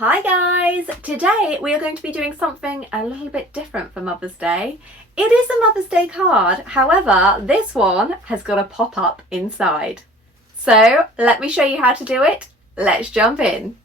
Hi guys! Today we are going to be doing something a little bit different for Mother's Day. It is a Mother's Day card, however, this one has got a pop-up inside. So let me show you how to do it. Let's jump in.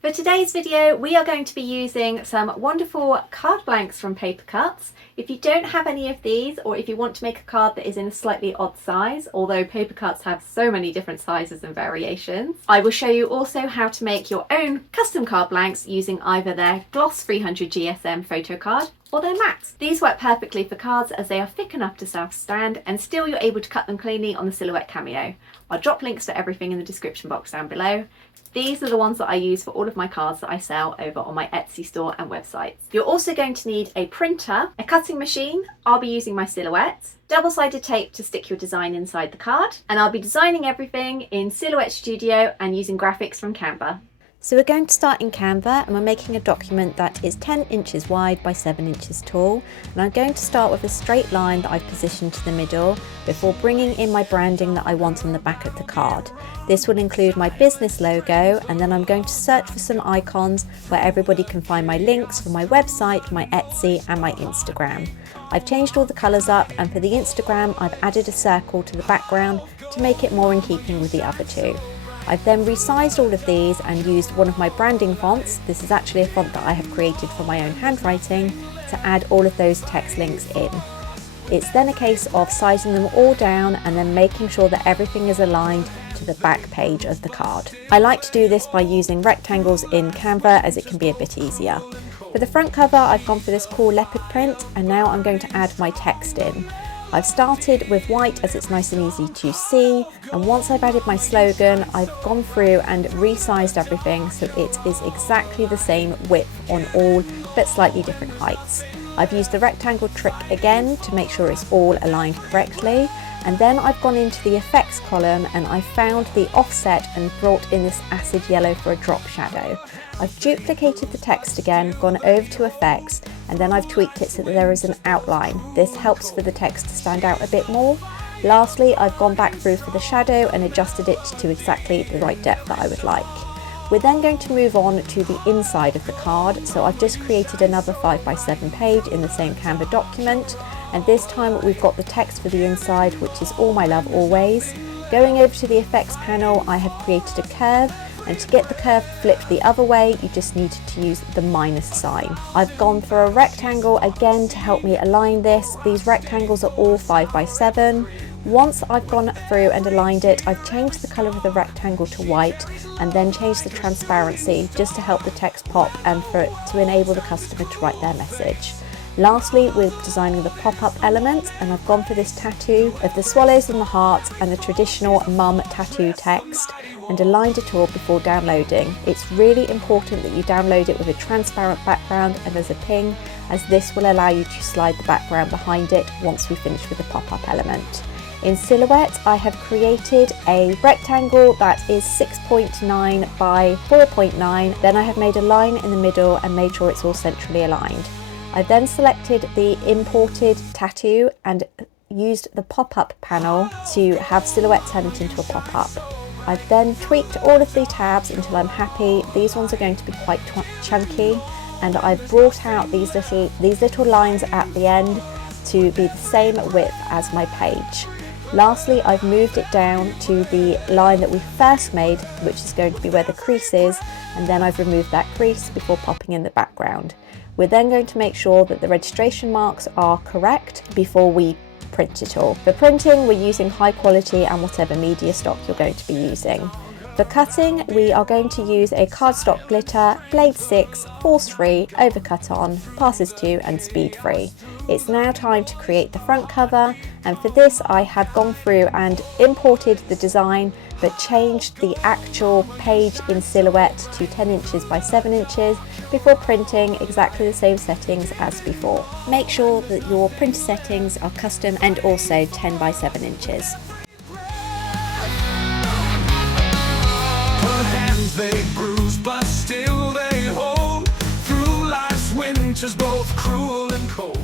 For today's video, we are going to be using some wonderful card blanks from Paper Cutz. If you don't have any of these, or if you want to make a card that is in a slightly odd size, although Paper Cutz have so many different sizes and variations, I will show you also how to make your own custom card blanks using either their Gloss 300 GSM photo card or their mats. These work perfectly for cards as they are thick enough to self-stand and still you're able to cut them cleanly on the Silhouette Cameo. I'll drop links to everything in the description box down below. These are the ones that I use for all of my cards that I sell over on my Etsy store and websites. You're also going to need a printer, a cutting machine, I'll be using my Silhouette, double-sided tape to stick your design inside the card, and I'll be designing everything in Silhouette Studio and using graphics from Canva. So we're going to start in Canva and we're making a document that is 10 inches wide by 7 inches tall, and I'm going to start with a straight line that I've positioned to the middle before bringing in my branding that I want on the back of the card. This will include my business logo, and then I'm going to search for some icons where everybody can find my links for my website, my Etsy and my Instagram. I've changed all the colours up, and for the Instagram I've added a circle to the background to make it more in keeping with the other two. I've then resized all of these and used one of my branding fonts. This is actually a font that I have created for my own handwriting to add all of those text links in. It's then a case of sizing them all down and then making sure that everything is aligned to the back page of the card. I like to do this by using rectangles in Canva as it can be a bit easier. For the front cover, I've gone for this cool leopard print, and now I'm going to add my text in. I've started with white as it's nice and easy to see, and once I've added my slogan, I've gone through and resized everything so it is exactly the same width on all but slightly different heights. I've used the rectangle trick again to make sure it's all aligned correctly, and then I've gone into the effects column and I found the offset and brought in this acid yellow for a drop shadow. I've duplicated the text again, gone over to effects, and then I've tweaked it so that there is an outline. This helps for the text to stand out a bit more. Lastly, I've gone back through for the shadow and adjusted it to exactly the right depth that I would like. We're then going to move on to the inside of the card, so I've just created another 5x7 page in the same Canva document, and this time we've got the text for the inside, which is All My Love Always. Going over to the effects panel, I have created a curve, and to get the curve flipped the other way, you just needed to use the minus sign. I've gone for a rectangle again to help me align this. These rectangles are all 5x7. Once I've gone through and aligned it, I've changed the colour of the rectangle to white and then changed the transparency just to help the text pop and for it to enable the customer to write their message. Lastly, we're designing the pop-up element, and I've gone for this tattoo of the swallows and the heart and the traditional mum tattoo text and aligned it all before downloading. It's really important that you download it with a transparent background and as a ping, as this will allow you to slide the background behind it once we finish with the pop-up element. In Silhouette, I have created a rectangle that is 6.9 by 4.9. Then I have made a line in the middle and made sure it's all centrally aligned. I then selected the imported tattoo and used the pop-up panel to have Silhouette turn it into a pop-up. I've then tweaked all of the tabs until I'm happy. These ones are going to be quite chunky, and I've brought out these little lines at the end to be the same width as my page. Lastly, I've moved it down to the line that we first made, which is going to be where the crease is, and then I've removed that crease before popping in the background. We're then going to make sure that the registration marks are correct before we print it all. For printing, we're using high quality and whatever media stock you're going to be using. For cutting, we are going to use a cardstock glitter, blade 6, force free, overcut on, passes to and speed free. It's now time to create the front cover, and for this I have gone through and imported the design but changed the actual page in Silhouette to 10 inches by 7 inches before printing exactly the same settings as before. Make sure that your printer settings are custom and also 10 by 7 inches. They bruise, but still they hold through life's winters, both cruel and cold.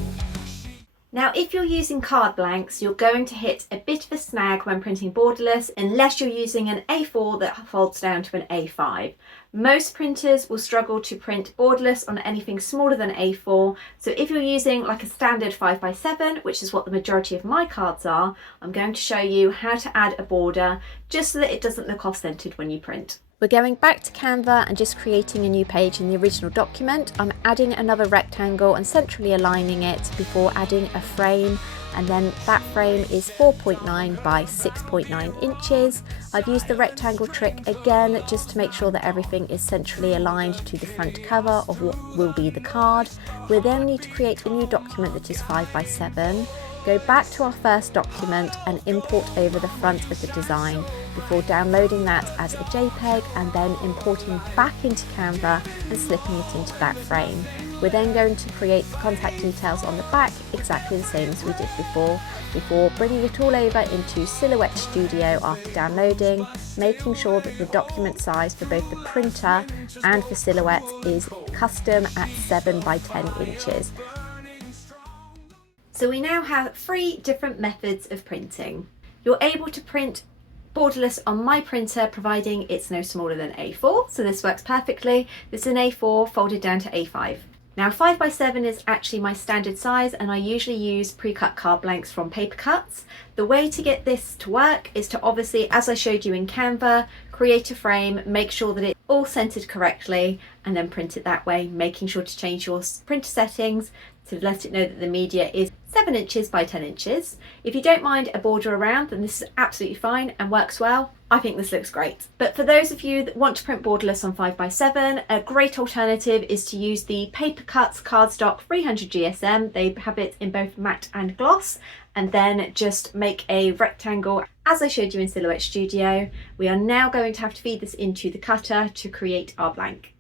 Now, if you're using card blanks, you're going to hit a bit of a snag when printing borderless unless you're using an A4 that folds down to an A5. Most printers will struggle to print borderless on anything smaller than A4. So if you're using like a standard 5x7, which is what the majority of my cards are, I'm going to show you how to add a border just so that it doesn't look off-centered when you print. We're going back to Canva and just creating a new page in the original document. I'm adding another rectangle and centrally aligning it before adding a frame, and then that frame is 4.9 by 6.9 inches. I've used the rectangle trick again just to make sure that everything is centrally aligned to the front cover of what will be the card. We then need to create a new document that is 5x7. Go back to our first document and import over the front of the design before downloading that as a JPEG and then importing back into Canva and slipping it into that frame. We're then going to create the contact details on the back exactly the same as we did before bringing it all over into Silhouette Studio after downloading, making sure that the document size for both the printer and for Silhouette is custom at 7 by 10 inches. So we now have 3 different methods of printing. You're able to print borderless on my printer providing it's no smaller than A4, so this works perfectly. This is an A4 folded down to A5. Now 5x7 is actually my standard size and I usually use pre-cut card blanks from Paper Cutz. The way to get this to work is to obviously, as I showed you in Canva, create a frame, make sure that it's all centered correctly and then print it that way, making sure to change your printer settings to let it know that the media is 7 inches by 10 inches. If you don't mind a border around, then this is absolutely fine and works well. I think this looks great. But for those of you that want to print borderless on 5x7, a great alternative is to use the Paper Cutz cardstock 300 GSM. They have it in both matte and gloss, and then just make a rectangle as I showed you in Silhouette Studio. We are now going to have to feed this into the cutter to create our blank.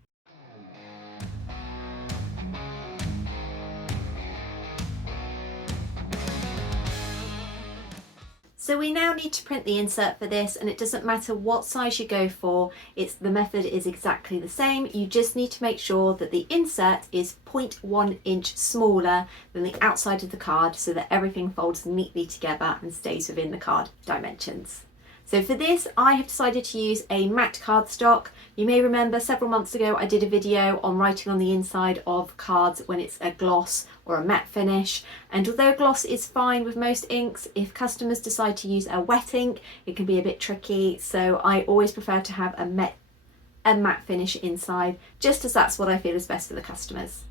So we now need to print the insert for this, and it doesn't matter what size you go for, the method is exactly the same. You just need to make sure that the insert is 0.1 inch smaller than the outside of the card so that everything folds neatly together and stays within the card dimensions. So for this, I have decided to use a matte cardstock. You may remember several months ago I did a video on writing on the inside of cards when it's a gloss or a matte finish. And although gloss is fine with most inks, if customers decide to use a wet ink, it can be a bit tricky. So I always prefer to have a matte finish inside, just as that's what I feel is best for the customers.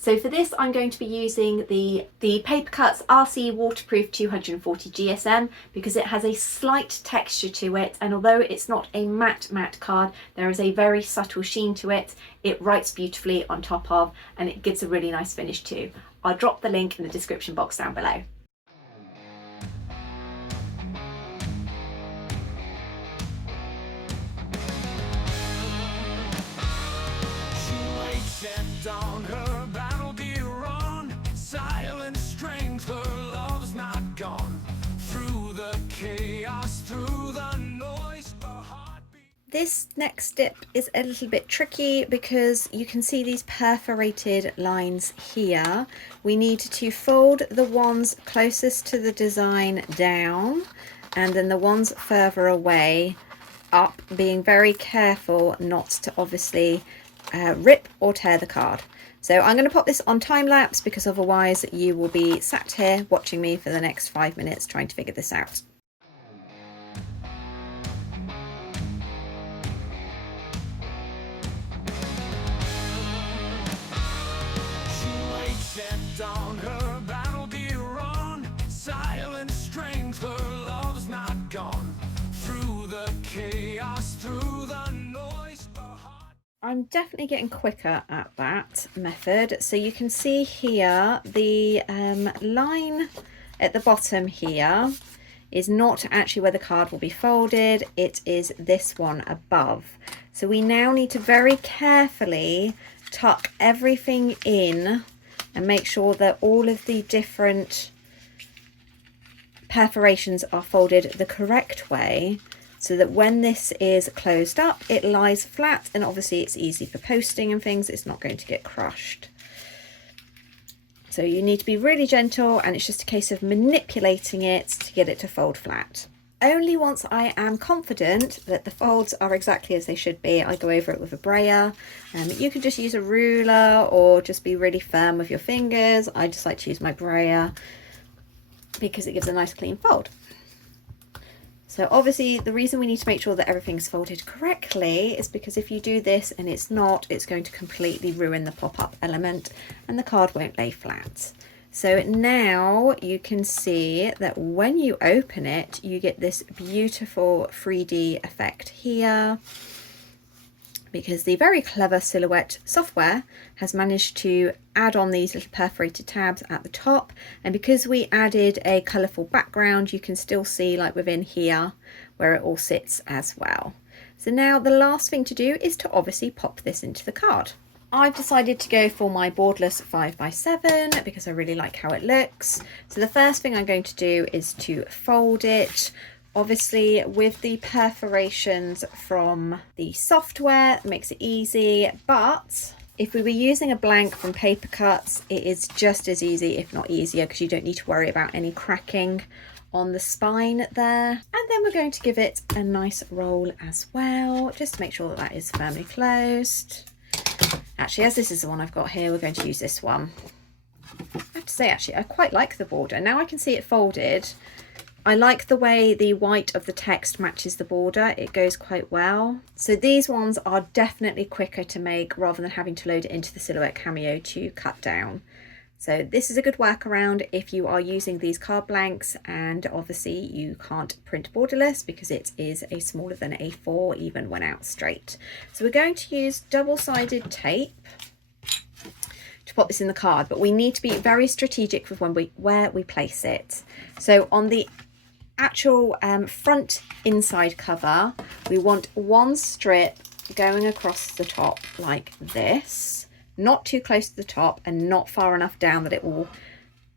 So for this, I'm going to be using the Paper Cutz RC Waterproof 240 GSM because it has a slight texture to it, and although it's not a matte card, there is a very subtle sheen to it. It writes beautifully on top of, and it gives a really nice finish too. I'll drop the link in the description box down below. On her battle gear on, silent strength, her love's not gone. Through the chaos, through the noise, her heartbeat. This next step is a little bit tricky because you can see these perforated lines here. We need to fold the ones closest to the design down and then the ones further away up, being very careful not to obviously rip or tear the card. So I'm going to pop this on time lapse because otherwise you will be sat here watching me for the next 5 minutes trying to figure this out. On her battle gear on, silent strength, her love's not gone. Through the chaos, through the noise, her heart. I'm definitely getting quicker at that method. So you can see here the line at the bottom here is not actually where the card will be folded, it is this one above. So we now need to very carefully tuck everything in and make sure that all of the different perforations are folded the correct way so that when this is closed up it lies flat, and obviously it's easy for posting and things, it's not going to get crushed. So you need to be really gentle, and it's just a case of manipulating it to get it to fold flat. Only once I am confident that the folds are exactly as they should be, I go over it with a brayer. You can just use a ruler or just be really firm with your fingers. I just like to use my brayer because it gives a nice clean fold. So obviously the reason we need to make sure that everything's folded correctly is because if you do this and it's not, it's going to completely ruin the pop-up element and the card won't lay flat. So now you can see that when you open it, you get this beautiful 3D effect here, because the very clever Silhouette software has managed to add on these little perforated tabs at the top. And because we added a colourful background, you can still see like within here where it all sits as well. So now the last thing to do is to obviously pop this into the card. I've decided to go for my borderless 5x7 because I really like how it looks. So the first thing I'm going to do is to fold it. Obviously with the perforations from the software, it makes it easy, but if we were using a blank from Paper Cutz, it is just as easy, if not easier, because you don't need to worry about any cracking on the spine there. And then we're going to give it a nice roll as well, just to make sure that that is firmly closed. Actually, as this is the one I've got here, we're going to use this one. I have to say, actually, I quite like the border. Now I can see it folded. I like the way the white of the text matches the border. It goes quite well. So these ones are definitely quicker to make rather than having to load it into the Silhouette Cameo to cut down. So this is a good workaround if you are using these card blanks and obviously you can't print borderless because it is a smaller than A4 even when out straight. So we're going to use double-sided tape to put this in the card, but we need to be very strategic with where we place it. So on the actual front inside cover, we want one strip going across the top like this. Not too close to the top and not far enough down that it will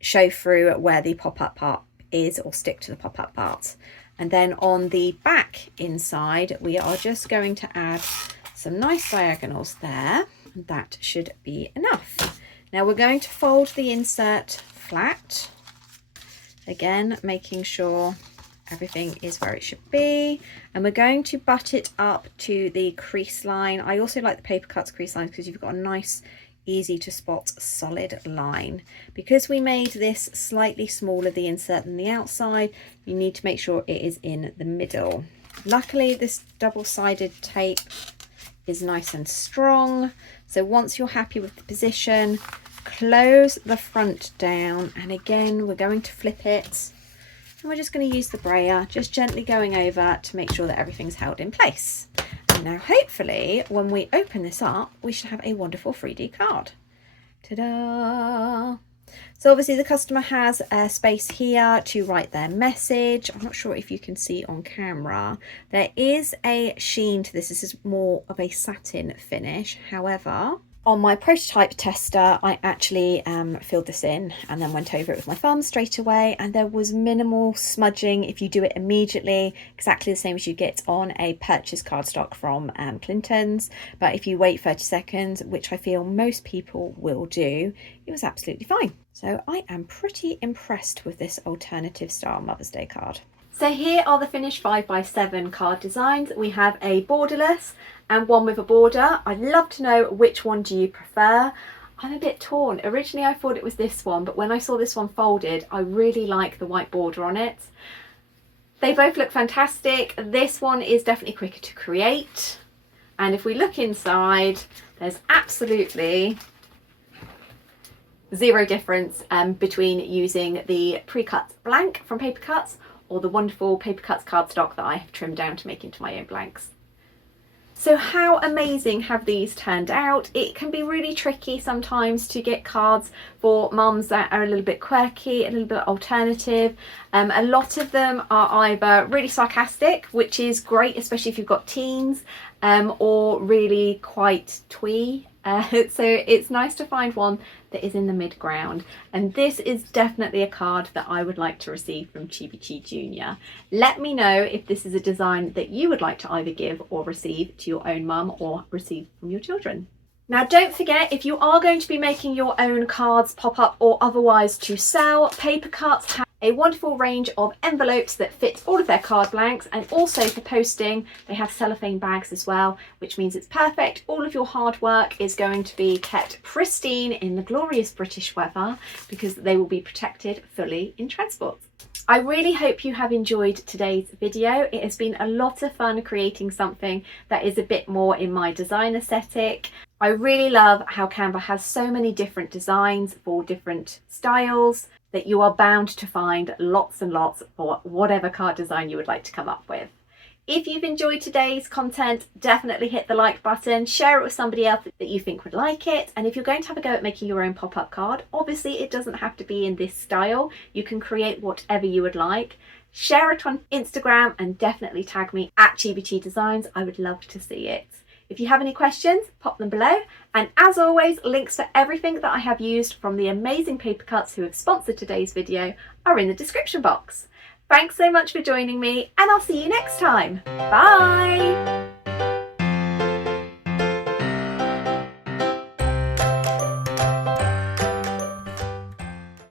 show through where the pop-up part is or stick to the pop-up part. And then on the back inside, we are just going to add some nice diagonals there. And that should be enough. Now we're going to fold the insert flat. Again, making sure everything is where it should be, and we're going to butt it up to the crease line. I also like the Paper Cutz crease lines because you've got a nice, easy to spot solid line. Because we made this slightly smaller, the insert, than the outside, you need to make sure it is in the middle. Luckily, this double-sided tape is nice and strong, so once you're happy with the position, close the front down, and again we're going to flip it. And we're just going to use the brayer, just gently going over to make sure that everything's held in place. And now hopefully when we open this up, we should have a wonderful 3D card. Ta-da! So obviously the customer has a space here to write their message. I'm not sure if you can see on camera. There is a sheen to this. This is more of a satin finish. However, on my prototype tester, I actually filled this in and then went over it with my thumb straight away, and there was minimal smudging if you do it immediately, exactly the same as you get on a purchased cardstock from Clinton's. But if you wait 30 seconds, which I feel most people will do, it was absolutely fine. So I am pretty impressed with this alternative style Mother's Day card. So here are the finished 5x7 card designs. We have a borderless and one with a border. I'd love to know which one do you prefer. I'm a bit torn. Originally I thought it was this one, but when I saw this one folded, I really like the white border on it. They both look fantastic. This one is definitely quicker to create. And if we look inside, there's absolutely zero difference between using the pre-cut blank from Paper Cutz or the wonderful Paper Cutz cardstock that I have trimmed down to make into my own blanks. So how amazing have these turned out? It can be really tricky sometimes to get cards for mums that are a little bit quirky, a little bit alternative. A lot of them are either really sarcastic, which is great, especially if you've got teens, or really quite twee. So it's nice to find one that is in the mid ground, and this is definitely a card that I would like to receive from Chibi Chi Jr. Let me know if this is a design that you would like to either give or receive to your own mum or receive from your children. Now don't forget, if you are going to be making your own cards, pop-up or otherwise to sell, Paper Cutz have a wonderful range of envelopes that fit all of their card blanks, and also for posting they have cellophane bags as well, which means it's perfect. All of your hard work is going to be kept pristine in the glorious British weather because they will be protected fully in transport. I really hope you have enjoyed today's video. It has been a lot of fun creating something that is a bit more in my design aesthetic. I really love how Canva has so many different designs for different styles that you are bound to find lots and lots for whatever card design you would like to come up with. If you've enjoyed today's content, definitely hit the like button, share it with somebody else that you think would like it. And if you're going to have a go at making your own pop-up card, obviously it doesn't have to be in this style. You can create whatever you would like. Share it on Instagram and definitely tag me at GBT Designs. I would love to see it. If you have any questions, pop them below. And as always, links for everything that I have used from the amazing Paper Cutz who have sponsored today's video are in the description box. Thanks so much for joining me, and I'll see you next time. Bye!